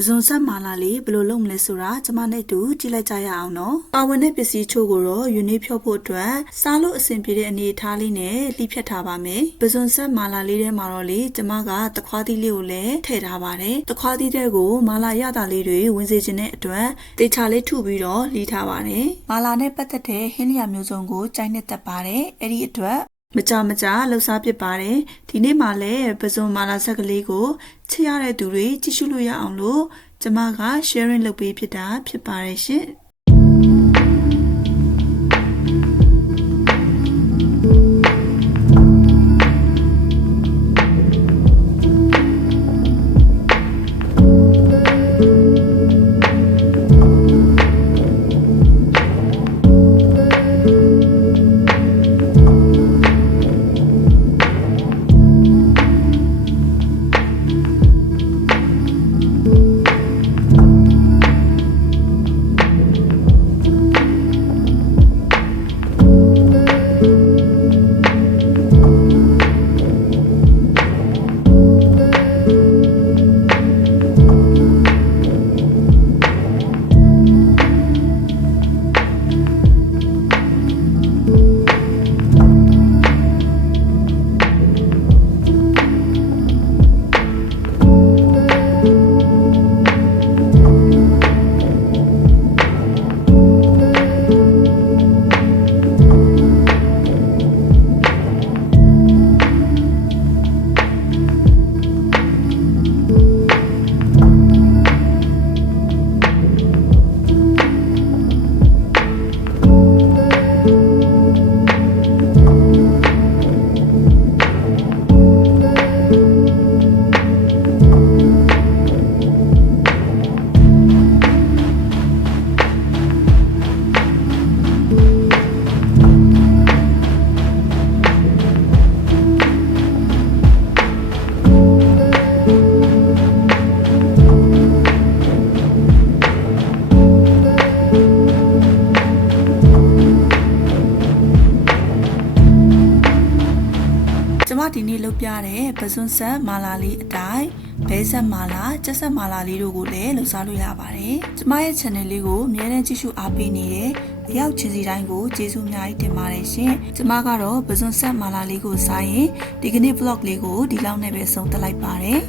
ပဇွန်ဆက်မာလာလေးဘယ်လိုလုပ်မလဲဆိုတာကျမနဲ့တူကြည့်လိုက်ကြရအောင်နော်။ပါဝင်တဲ့ပစ္စည်းချို့ကိုတော့ယူနစ်ဖြုတ်ဖို့အတွက်စားလို့အဆင်ပြေတဲ့အနေအထားလေးနဲ့လှိဖြတ်ထားပါမယ်။ပဇွန်ဆက်မာလာလေးထဲမှာတော့လေကျမကတခွားသီးလေးကိုလည်းထည့်ထားပါတယ်။တခွားသီးတွေကိုမာလာရတာလေးတွေဝင်စေခြင်းတဲ့အတွက်တေချာလေးထုပြီးတော့လှီးထားပါတယ်။မာလာနဲ့ပတ်သက်တဲ့ဟင်းလျာမျိုးစုံကိုကြိုက်နဲ့တက်ပါတယ်။အဲ့ဒီအတွက်မကြလှုပ်ရှားဖြစ်ပါတယ်ဒီနေ့မှလည်းပဇွန်မာလာဆက်ကလေးကိုချစ်ရတဲ့သူတွေကြည့်ရှုလို့ရအောင်လို့ကျမက sharing လုပ်ပေးဖြစ်တာဖြစ်ပါတယ်ရှင်ဒီနေ့လုပ်ပြတဲ့ပဇွန်ဆက်မာလာလေးအတိုင်းဘဲဆက်မာလာကျက်ဆက်မာလာလေးတို့ကိုလည်းလှူစားလို့ရပါတယ်ကျမရဲ့ channel လေးကိုအမြဲတမ်းကြည့်ရှုအားပေးနေတဲ့အရောက်ချင်းစီတိုင်းကိုကျေးဇူးအများကြီးတင်ပါတယ်ရှင်ကျမကတော့ပဇွန်ဆက်မာလာလေးကိုစားရင်ဒီကနေ့ vlog လေးကိုဒီလောက်နဲ့ပဲဆုံးသက်လိုက်ပါတယ်